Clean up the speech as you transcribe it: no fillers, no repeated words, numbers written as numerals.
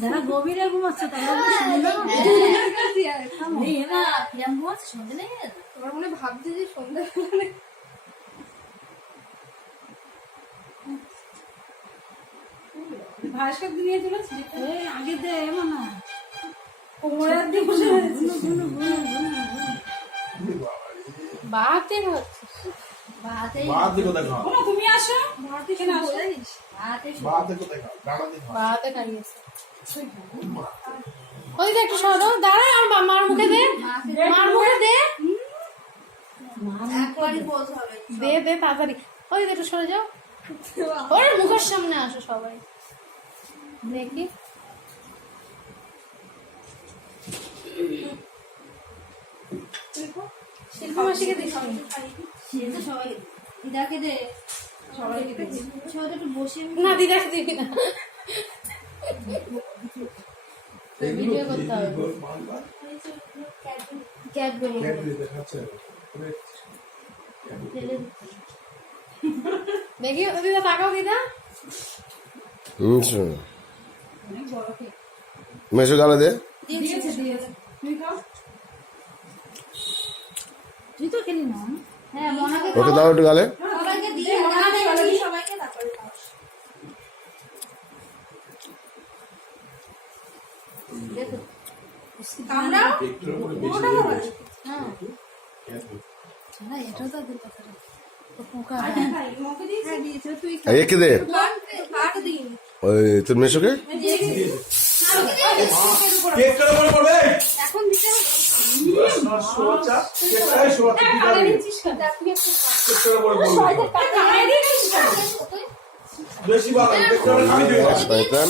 যারা গভীরে ঘুমাচ্ছে তারা ঘুমাচ্ছে সন্ধে নেই তোমার মনে ভাবছে যে সন্ধ্যা ভাস্কর দিয়ে চলেছি আগে দে এমন না কোমরের দিয়ে বসে বাতে হচ্ছে তুমি আসো কেন আসো বাতে খাইয়েছে ওইদিকে একটু সরো দাঁড়া আমার মার মুখে দে মার মুখে দে একবারই বলতে হবে দে দে তাড়াতাড়ি ওইদিকে একটু সরে যাও ওর মুখের সামনে আসো সবাই দেখি শিল্পা মাসিকে দিস সবাই দিদাকে দে সবাইকে দে সবাই একটু বসে না দিদাকে দিবি না ভিডিও করতে হবে ক্যাডবেরি দেখি দিদা তাকাও দিদা মেশো গালে দে দিয়েছে তুই তো খেলি না হ্যাঁ মনাকে ওকে দাও একটু গালে সবাইকে দিয়ে সবাইকে তারপরে দেখো আমরা এটাও তো দিল কথা পোকা একে দে ওই তোর মেশোকে এখন দিতে শয়তান